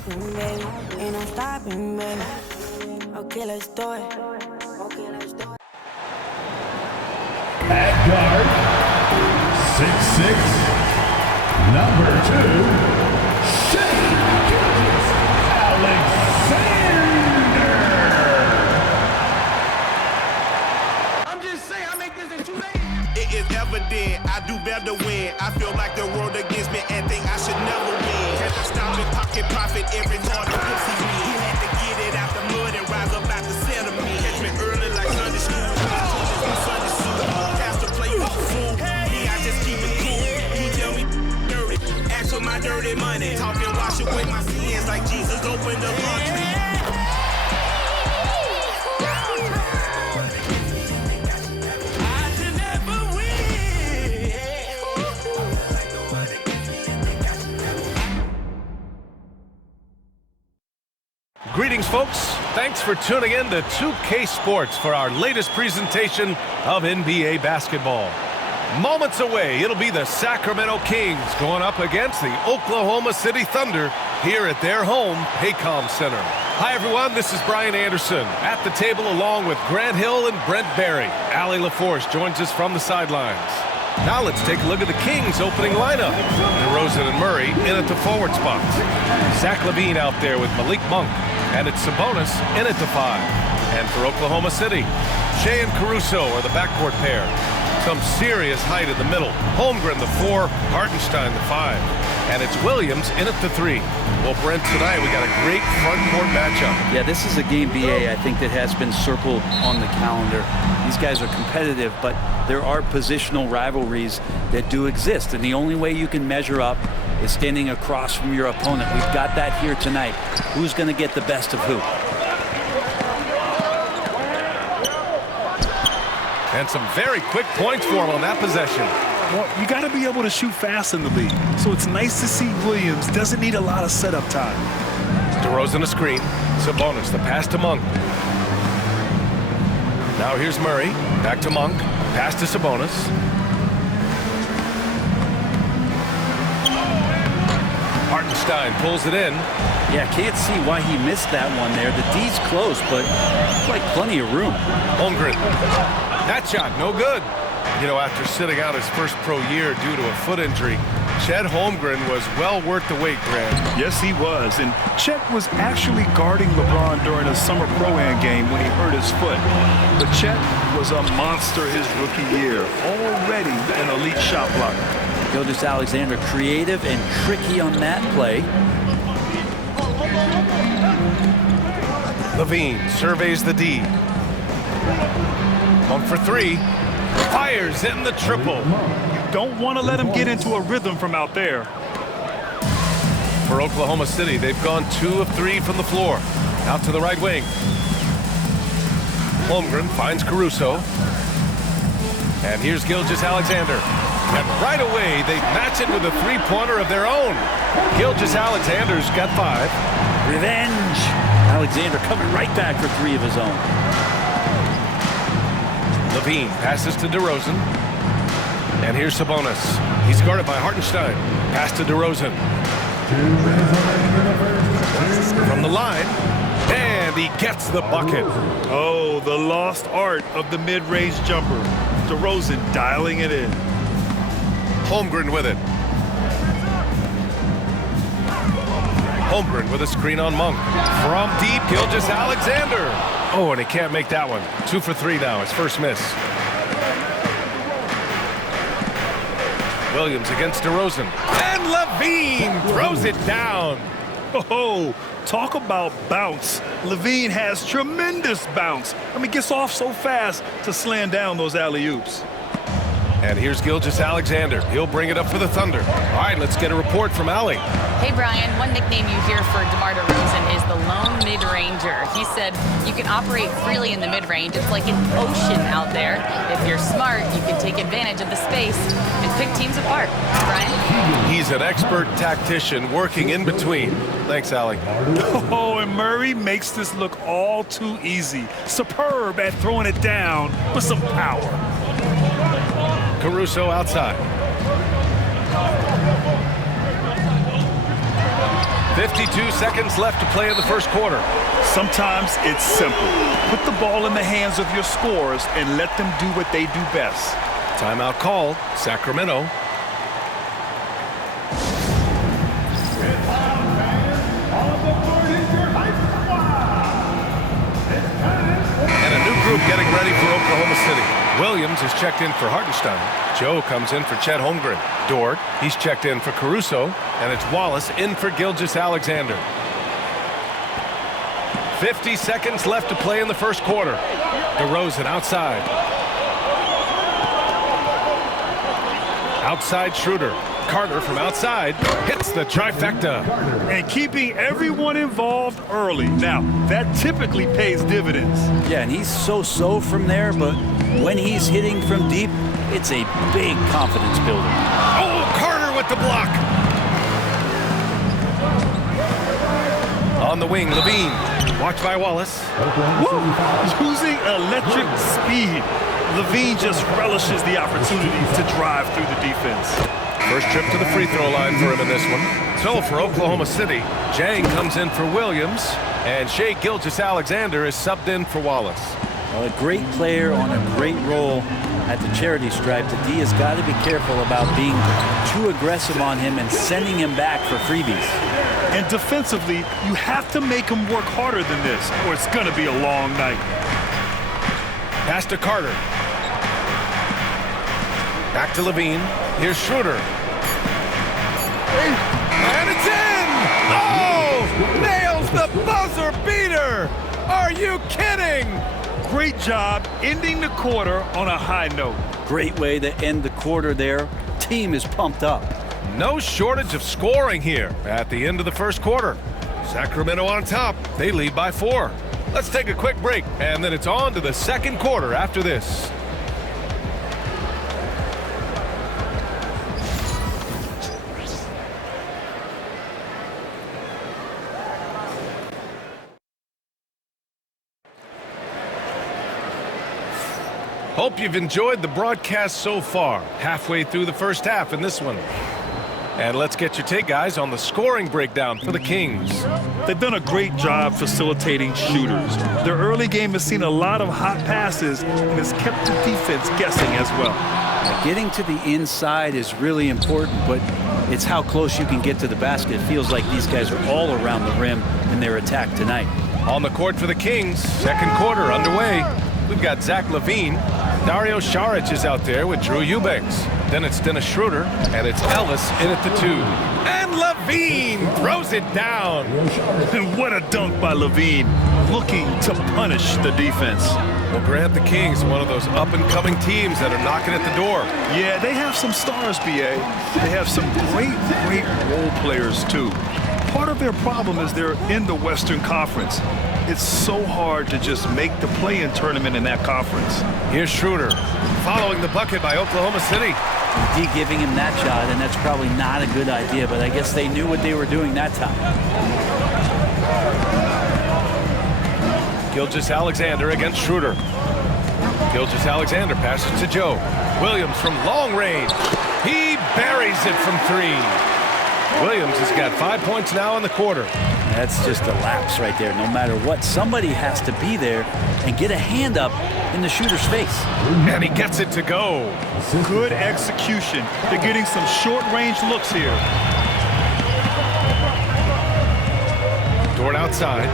talking, baby. Ain't no stopping, baby. Okay, let's do it. At guard, 6'6", number 2, Alexander. I'm just saying, I make this in 2 days. It is evident I do better when I feel like the world against me and think I should never win. Had to stop and pocket profit every time the pussy win. He had to get it out the mud and rise up out the settlement. Catch me early like Sunday school. Sunday suit. Pastor play with the fool. Yeah, I just keep it cool. He tell me dirty. Ask for my dirty money. Talking wash away my sins like Jesus opened the laundry. Greetings, folks. Thanks for tuning in to 2K Sports for our latest presentation of NBA basketball. Moments away, it'll be the Sacramento Kings going up against the Oklahoma City Thunder here at their home, Paycom Center. Hi, everyone. This is Brian Anderson at the table along with Grant Hill and Brent Barry. Allie LaForce joins us from the sidelines. Now let's take a look at the Kings' opening lineup. DeRozan and Murray in at the forward spots. Zach LaVine out there with Malik Monk. And it's Sabonis in at the 5. And for Oklahoma City, Shea and Caruso are the backcourt pair. Some serious height in the middle. Holmgren the 4, Hartenstein the 5. And it's Williams in at the 3. Well, Brent, tonight we got a great front court matchup. Yeah, this is a game, BA, I think, that has been circled on the calendar. These guys are competitive, but there are positional rivalries that do exist. And the only way you can measure up is standing across from your opponent. We've got that here tonight. Who's going to get the best of who? And some very quick points for him on that possession. Well, you got to be able to shoot fast in the league. So it's nice to see Williams doesn't need a lot of setup time. DeRozan a screen. Sabonis, the pass to Monk. Now here's Murray. Back to Monk. Pass to Sabonis. Hartenstein pulls it in. Yeah, can't see why he missed that one there. The D's close, but like plenty of room. Holmgren. That shot, no good. You know, after sitting out his first pro year due to a foot injury, Chet Holmgren was well worth the wait, Grant. Yes, he was. And Chet was actually guarding LeBron during a summer pro-am game when he hurt his foot. But Chet was a monster his rookie year, already an elite shot blocker. Gilgeous-Alexander creative and tricky on that play. LaVine surveys the D. Monk for 3. Fires in the triple. You don't want to let him get into a rhythm from out there. For Oklahoma City, they've gone 2 of 3 from the floor. Out to the right wing. Holmgren finds Caruso. And here's Gilgeous-Alexander. And right away, they match it with a three-pointer of their own. Gilgeous-Alexander's got 5. Revenge. Alexander coming right back for 3 of his own. LaVine passes to DeRozan. And here's Sabonis. He's guarded by Hartenstein. Pass to DeRozan. From the line. And he gets the bucket. Oh, the lost art of the mid-range jumper. DeRozan dialing it in. Holmgren with it. Holmgren with a screen on Monk. From deep, Gilgeous-Alexander. Oh, and he can't make that one. 2 for 3 now, his first miss. Williams against DeRozan. And LaVine throws it down. Oh, talk about bounce. LaVine has tremendous bounce. I mean, gets off so fast to slam down those alley-oops. And here's Gilgeous-Alexander. He'll bring it up for the Thunder. All right, let's get a report from Allie. Hey, Brian, one nickname you hear for DeMar DeRozan is the lone mid-ranger. He said you can operate freely in the mid-range. It's like an ocean out there. If you're smart, you can take advantage of the space and pick teams apart. Brian? He's an expert tactician working in between. Thanks, Allie. Oh, and Murray makes this look all too easy. Superb at throwing it down with some power. Caruso outside. 52 seconds left to play in the first quarter. Sometimes it's simple. Put the ball in the hands of your scorers and let them do what they do best. Timeout called, Sacramento. And a new group getting ready for Oklahoma City. Williams is checked in for Hartenstein. Joe comes in for Chet Holmgren. Dort, he's checked in for Caruso. And it's Wallace in for Gilgeous-Alexander. 50 seconds left to play in the first quarter. DeRozan outside. Outside Schroeder. Carter from outside hits the trifecta. And keeping everyone involved early. Now, that typically pays dividends. Yeah, and he's so-so from there, but when he's hitting from deep, it's a big confidence builder. Oh, Carter with the block. On the wing, Levine. Watched by Wallace. Woo! Using electric speed. Levine just relishes the opportunity to drive through the defense. First trip to the free throw line for him in this one. So for Oklahoma City, Jang comes in for Williams, and Shai Gilgeous-Alexander is subbed in for Wallace. Well, a great player on a great role at the charity stripe. The D has got to be careful about being too aggressive on him and sending him back for freebies. And defensively, you have to make him work harder than this, or it's going to be a long night. Pass to Carter. Back to Levine. Here's Schroeder. And it's in! Oh! Nails the buzzer beater! Are you kidding? Great job ending the quarter on a high note. Great way to end the quarter there. Team is pumped up. No shortage of scoring here at the end of the first quarter. Sacramento on top. They lead by 4. Let's take a quick break, and then it's on to the second quarter after this. Hope you've enjoyed the broadcast so far. Halfway through the first half in this one. And let's get your take, guys, on the scoring breakdown for the Kings. They've done a great job facilitating shooters. Their early game has seen a lot of hot passes and has kept the defense guessing as well. Getting to the inside is really important, but it's how close you can get to the basket. It feels like these guys are all around the rim in their attack tonight. On the court for the Kings, second quarter underway. We've got Zach LaVine. Dario Saric is out there with Drew Eubanks. Then it's Dennis Schroeder, and it's Ellis in at the 2. And LaVine throws it down. And what a dunk by LaVine, looking to punish the defense. Well, Grant, the Kings, one of those up-and-coming teams that are knocking at the door. Yeah, they have some stars, BA. They have some great role players, too. Part of their problem is they're in the Western Conference. It's so hard to just make the play-in tournament in that conference. Here's Schroeder, following the bucket by Oklahoma City. D giving him that shot, and that's probably not a good idea, but I guess they knew what they were doing that time. Gilgeous-Alexander against Schroeder. Gilgeous-Alexander passes to Joe. Williams from long range. He buries it from 3. Williams has got 5 points now in the quarter. That's just a lapse right there. No matter what, somebody has to be there and get a hand up in the shooter's face. And he gets it to go. Good execution. They're getting some short-range looks here. Dort outside.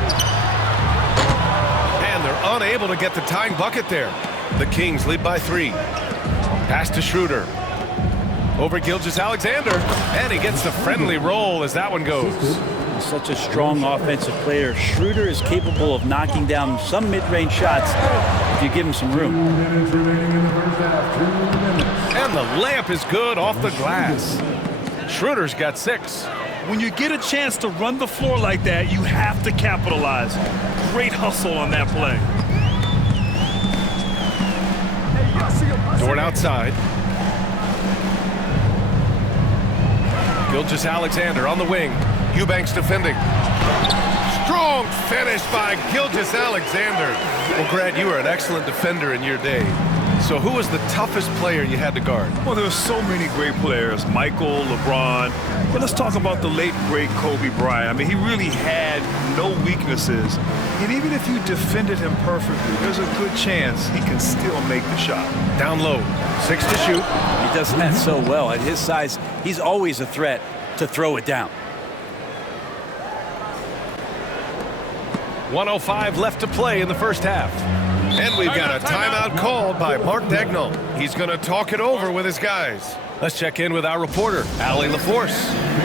And they're unable to get the tying bucket there. The Kings lead by 3. Pass to Schroeder. Over Gilgeous-Alexander. And he gets the friendly roll as that one goes. Such a strong offensive player. Schroeder is capable of knocking down some mid-range shots if you give him some room. And the layup is good off the glass. Schroeder's got 6. When you get a chance to run the floor like that, you have to capitalize. Great hustle on that play. Dort outside. Gilgeous-Alexander on the wing. Eubanks defending. Strong finish by Gilgeous-Alexander. Well, Grant, you were an excellent defender in your day. So who was the toughest player you had to guard? Well, there are so many great players, Michael, LeBron. But let's talk about the late, great Kobe Bryant. I mean, he really had no weaknesses. And even if you defended him perfectly, there's a good chance he can still make the shot. Down low, 6 to shoot. He does that so well. At his size, he's always a threat to throw it down. 1:05 left to play in the first half. And we've got a timeout called by Mark Dagnall. He's going to talk it over with his guys. Let's check in with our reporter, Allie LaForce.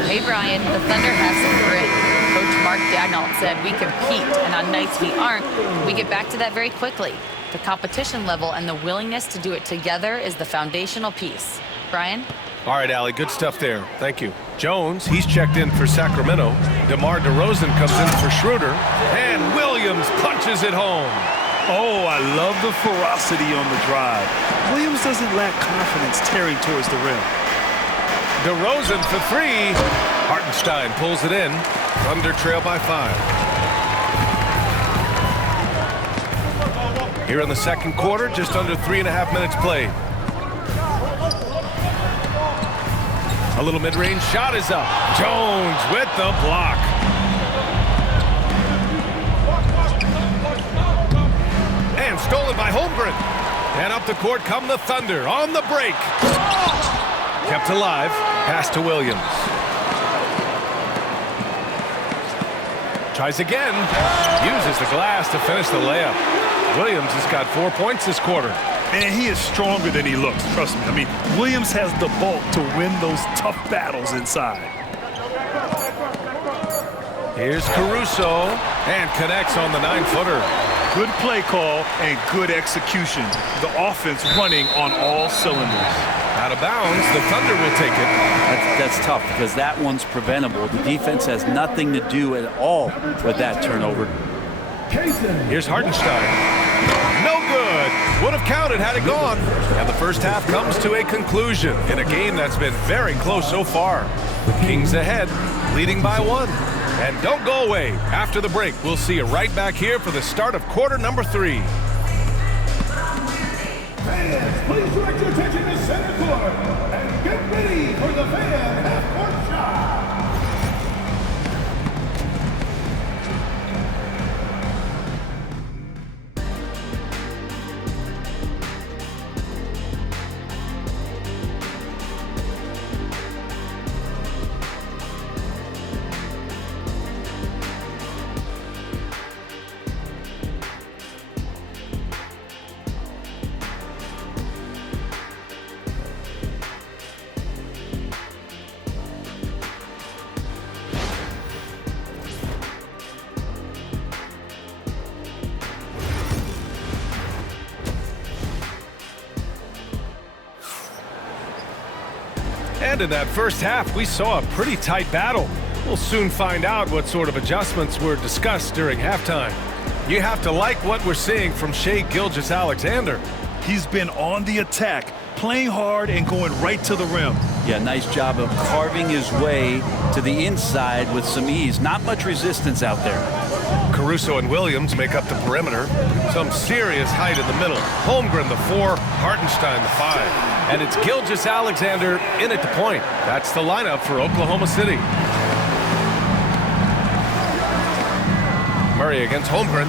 Hey, Brian, the Thunder have some grit. Coach Mark Dagnall said we compete, and on nights we aren't, we get back to that very quickly. The competition level and the willingness to do it together is the foundational piece. Brian? All right, Allie, good stuff there. Thank you. Jones, he's checked in for Sacramento. DeMar DeRozan comes in for Schroeder. And Williams punches it home. Oh, I love the ferocity on the drive. Williams doesn't lack confidence tearing towards the rim. DeRozan for 3. Hartenstein pulls it in. Thunder trail by 5. Here in the second quarter, just under 3.5 minutes played. A little mid-range shot is up. Jones with the block. And stolen by Holmgren. And up the court come the Thunder on the break. Kept alive. Pass to Williams. Tries again. Uses the glass to finish the layup. Williams has got 4 points this quarter. And he is stronger than he looks, trust me. I mean, Williams has the bulk to win those tough battles inside. Here's Caruso and connects on the 9-footer. Good play call and good execution. The offense running on all cylinders. Out of bounds, the Thunder will take it. That's tough because that one's preventable. The defense has nothing to do at all with that turnover. Here's Hartenstein. No good. Would have counted had it gone. And the first half comes to a conclusion in a game that's been very close so far. Kings ahead, leading by 1. And don't go away. After the break, we'll see you right back here for the start of quarter number 3. Fans, please direct your attention to center court and get ready for the fan half-court shot. And in that first half, we saw a pretty tight battle. We'll soon find out what sort of adjustments were discussed during halftime. You have to like what we're seeing from Shai Gilgeous-Alexander. He's been on the attack, playing hard and going right to the rim. Yeah, nice job of carving his way to the inside with some ease. Not much resistance out there. Caruso and Williams make up the perimeter. Some serious height in the middle. Holmgren the 4, Hartenstein the 5. And it's Gilgeous-Alexander in at the point. That's the lineup for Oklahoma City. Murray against Holmgren.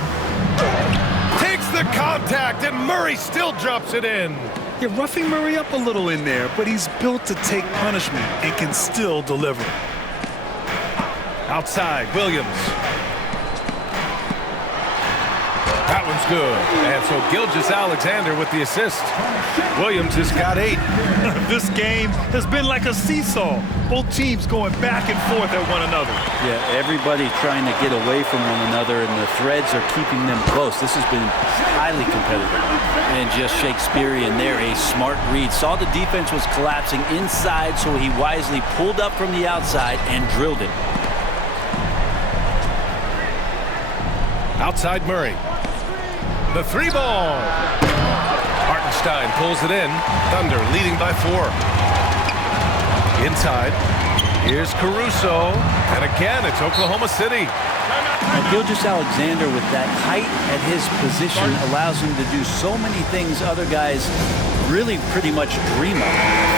Takes the contact, and Murray still drops it in. You're roughing Murray up a little in there, but he's built to take punishment and can still deliver. Outside, Williams. That one's good. And so Gilgeous-Alexander with the assist. Williams has got 8. This game has been like a seesaw. Both teams going back and forth at one another. Yeah, everybody trying to get away from one another, and the threads are keeping them close. This has been highly competitive. And just Shakespearean there, a smart read. Saw the defense was collapsing inside, so he wisely pulled up from the outside and drilled it. Outside Murray. The 3-ball. Hartenstein pulls it in. Thunder leading by 4. Inside. Here's Caruso, and again, it's Oklahoma City. Now, Gilgeous-Alexander, with that height at his position, allows him to do so many things other guys really pretty much dream of.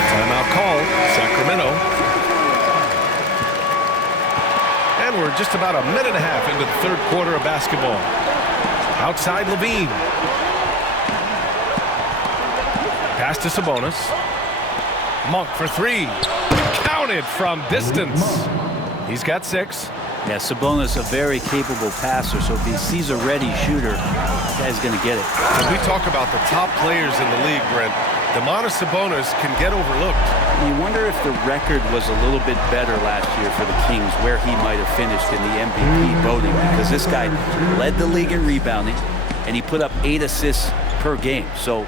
Timeout call, Sacramento. And we're just about a minute and a half into the third quarter of basketball. Outside Levine. Pass to Sabonis. Monk for three. Counted from distance. He's got 6. Yeah, Sabonis, a very capable passer, so if he sees a ready shooter, the guy's going to get it. When we talk about the top players in the league, Brent, Domantas Sabonis can get overlooked. You wonder if the record was a little bit better last year for the Kings, where he might have finished in the MVP voting, because this guy led the league in rebounding, and he put up 8 assists per game. So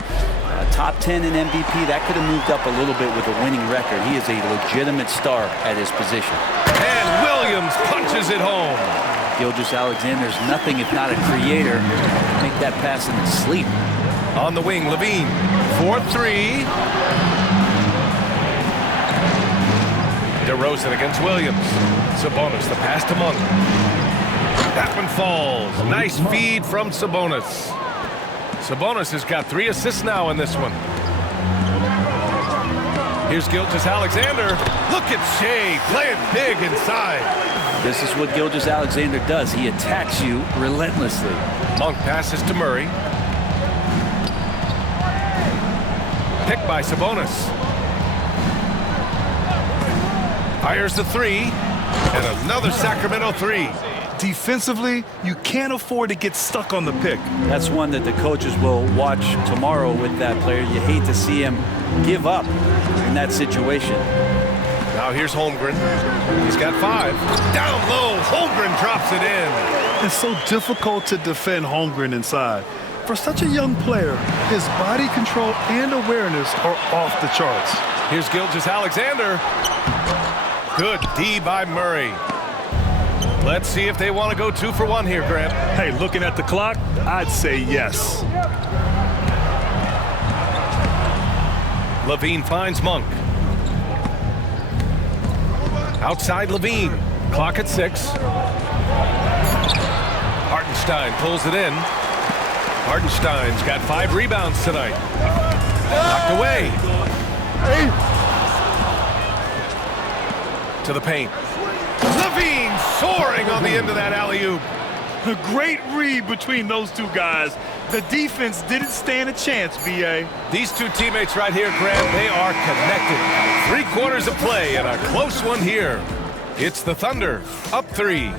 top 10 in MVP, that could have moved up a little bit with a winning record. He is a legitimate star at his position. And Williams punches it home. Gilgeous-Alexander's nothing if not a creator. Make that pass in his sleep. On the wing, Levine. 4-3. DeRozan against Williams. Sabonis, the pass to Monk. That one falls. Nice feed from Sabonis. Sabonis has got 3 assists now in this one. Here's Gilgeous-Alexander. Look at Shea playing big inside. This is what Gilgeous-Alexander does. He attacks you relentlessly. Monk passes to Murray. Picked by Sabonis. Fires the 3. And another Sacramento 3. Defensively, you can't afford to get stuck on the pick. That's one that the coaches will watch tomorrow with that player. You hate to see him give up in that situation. Now here's Holmgren. He's got 5. Down low, Holmgren drops it in. It's so difficult to defend Holmgren inside. For such a young player, his body control and awareness are off the charts. Here's Gilgeous-Alexander. Good D by Murray. Let's see if they want to go 2 for 1 here, Grant. Hey, looking at the clock, I'd say yes. Levine finds Monk. Outside Levine. Clock at 6. Hartenstein pulls it in. Hartenstein's got 5 rebounds tonight. Knocked away. To the paint. Levine soaring on the end of that alley-oop. A great read between those two guys. The defense didn't stand a chance, B.A. These two teammates right here, Grant, they are connected. 3 quarters of play and a close one here. It's the Thunder, up 3.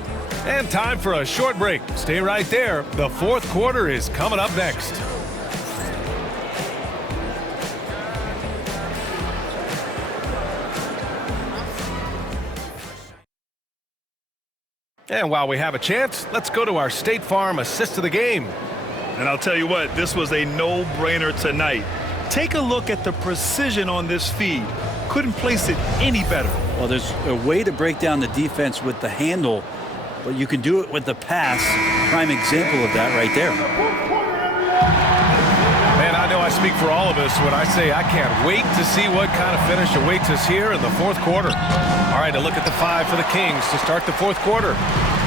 And time for a short break. Stay right there. The 4th quarter is coming up next. And while we have a chance, let's go to our State Farm assist of the game. And I'll tell you what, this was a no-brainer tonight. Take a look at the precision on this feed. Couldn't place it any better. Well, there's a way to break down the defense with the handle, but you can do it with the pass. Prime example of that right there. Man, I know I speak for all of us when I say I can't wait to see what kind of finish awaits us here in the 4th quarter. All right, a look at the 5 for the Kings to start the 4th quarter.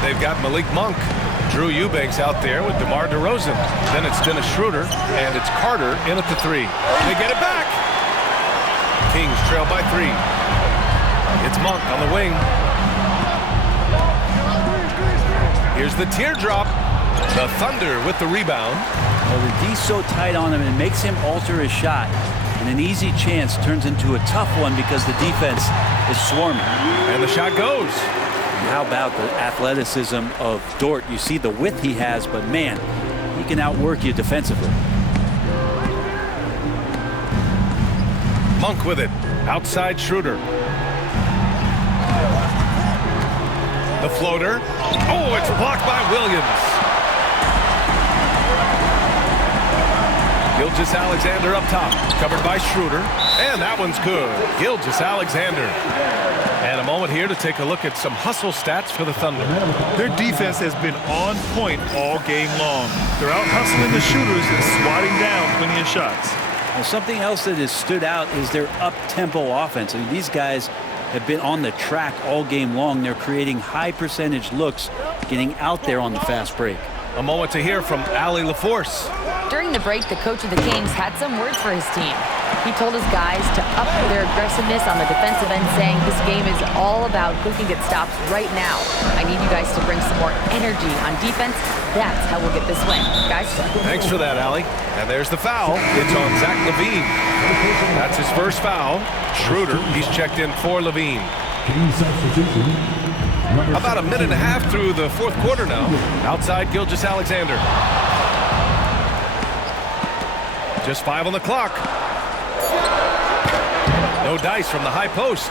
They've got Malik Monk, Drew Eubanks out there with DeMar DeRozan. Then it's Dennis Schroeder, and it's Carter in at the 3. They get it back. Kings trail by 3. It's Monk on the wing. Here's the teardrop. The Thunder with the rebound. Well, the D's so tight on him, it makes him alter his shot. And an easy chance turns into a tough one because the defense is swarming. And the shot goes. And how about the athleticism of Dort? You see the width he has, but man, he can outwork you defensively. Monk with it. Outside Schroeder. The floater. Oh, it's blocked by Williams. Gilgeous-Alexander up top. Covered by Schroeder. And that one's good. Gilgeous-Alexander. And a moment here to take a look at some hustle stats for the Thunder. Their defense has been on point all game long. They're out hustling the shooters and swatting down plenty of shots. Well, something else that has stood out is their up-tempo offense. I mean, these guys have been on the track all game long. They're creating high percentage looks, getting out there on the fast break. A moment to hear from Ali LaForce. During the break, the coach of the Kings had some words for his team. He told his guys to up their aggressiveness on the defensive end, saying this game is all about who can get stops right now. I need you guys to bring some more energy on defense. That's how we'll get this win. Guys? Thanks for that, Ali. And there's the foul. It's on Zach LaVine. That's his first foul. Schroeder, he's checked in for LaVine. About a minute and a half through the fourth quarter now. Outside Gilgeous-Alexander. Just 5 on the clock. No dice from the high post.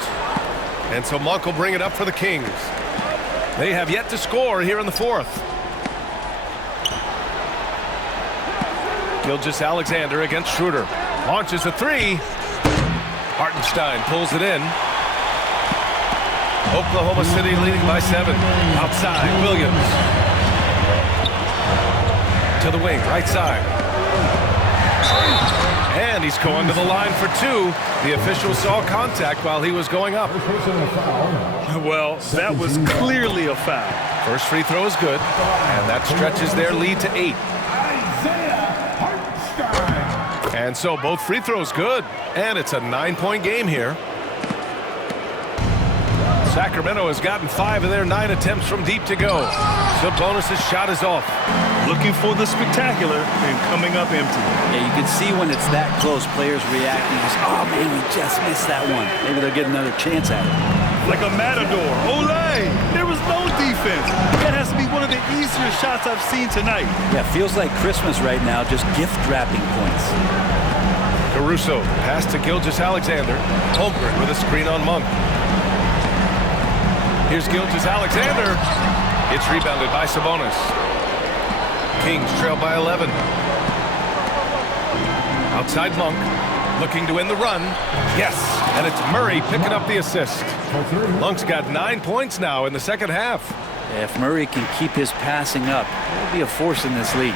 And so Monk will bring it up for the Kings. They have yet to score here in the fourth. Gilgeous-Alexander against Schroeder. Launches a three. Hartenstein pulls it in. Oklahoma City leading by 7. Outside, Williams. To the wing, right side. And he's going to the line for 2. The official saw contact while he was going up. Well, that was clearly a foul. First free throw is good, and that stretches their lead to 8. And so both free throws good, and it's a 9-point game here. Sacramento has gotten 5 of their 9 attempts from deep to go. Sabonis' shot is off. Looking for the spectacular and coming up empty. Yeah, you can see when it's that close, players reacting. Just, oh man, we just missed that one. Maybe they'll get another chance at it. Like a matador. Olay! There was no defense. That has to be one of the easier shots I've seen tonight. Yeah, feels like Christmas right now, just gift wrapping points. Caruso, pass to Gilgeous-Alexander. Holmgren with a screen on Monk. Here's Gilgeous-Alexander. It's rebounded by Sabonis. Kings trail by 11. Outside Monk, looking to win the run. Yes, and it's Murray picking up the assist. Monk's got 9 points now in the second half. Yeah, if Murray can keep his passing up, he'll be a force in this league.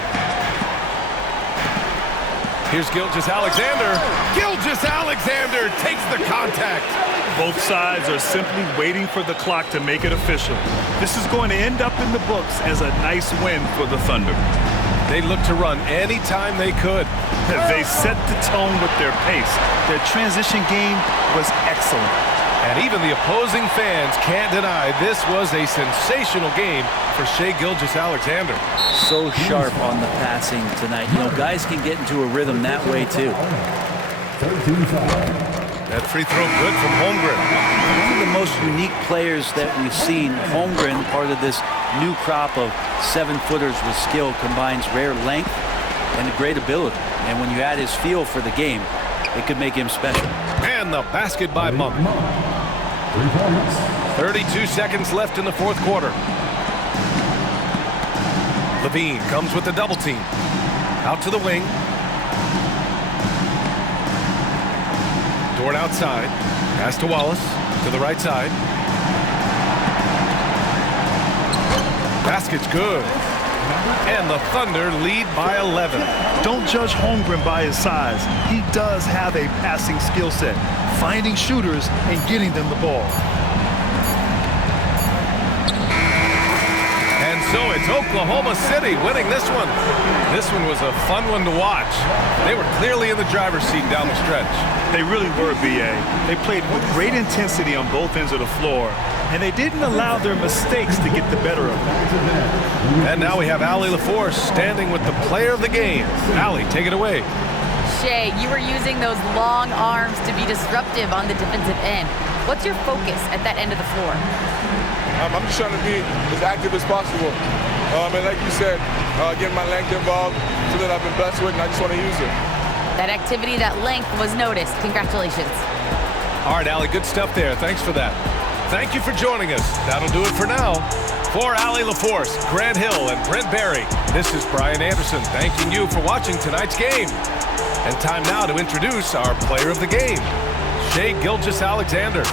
Here's Gilgeous-Alexander. Gilgeous-Alexander takes the contact. Both sides are simply waiting for the clock to make it official. This is going to end up in the books as a nice win for the Thunder. They looked to run anytime they could. They set the tone with their pace. Their transition game was excellent. And even the opposing fans can't deny this was a sensational game for Shai Gilgeous-Alexander. So sharp on the passing tonight. You know, guys can get into a rhythm that way too. That free throw good from Holmgren. One of the most unique players that we've seen. Holmgren, part of this new crop of 7-footers with skill, combines rare length and a great ability. And when you add his feel for the game, it could make him special. And the basket by Monk. 32 seconds left in the fourth quarter. LaVine comes with the double team. Out to the wing. Dort outside. Pass to Wallace. To the right side. Basket's good. And the Thunder lead by 11. Don't judge Holmgren by his size. He does have a passing skill set, finding shooters and getting them the ball. And so it's Oklahoma City winning this one. This one was a fun one to watch. They were clearly in the driver's seat down the stretch. They really were, B.A. They played with great intensity on both ends of the floor, and they didn't allow their mistakes to get the better of them. And now we have Ali LaForce standing with the player of the game. Ali, take it away. Shai, you were using those long arms to be disruptive on the defensive end. What's your focus at that end of the floor? I'm just trying to be as active as possible. And like you said, getting my length involved, so that I've been blessed with, and I just want to use it. That activity, that length was noticed. Congratulations. All right, Ali, good stuff there. Thanks for that. Thank you for joining us. That'll do it for now. For Ali LaForce, Grant Hill, and Brent Barry, this is Brian Anderson thanking you for watching tonight's game. And time now to introduce our player of the game, Shai Gilgeous-Alexander.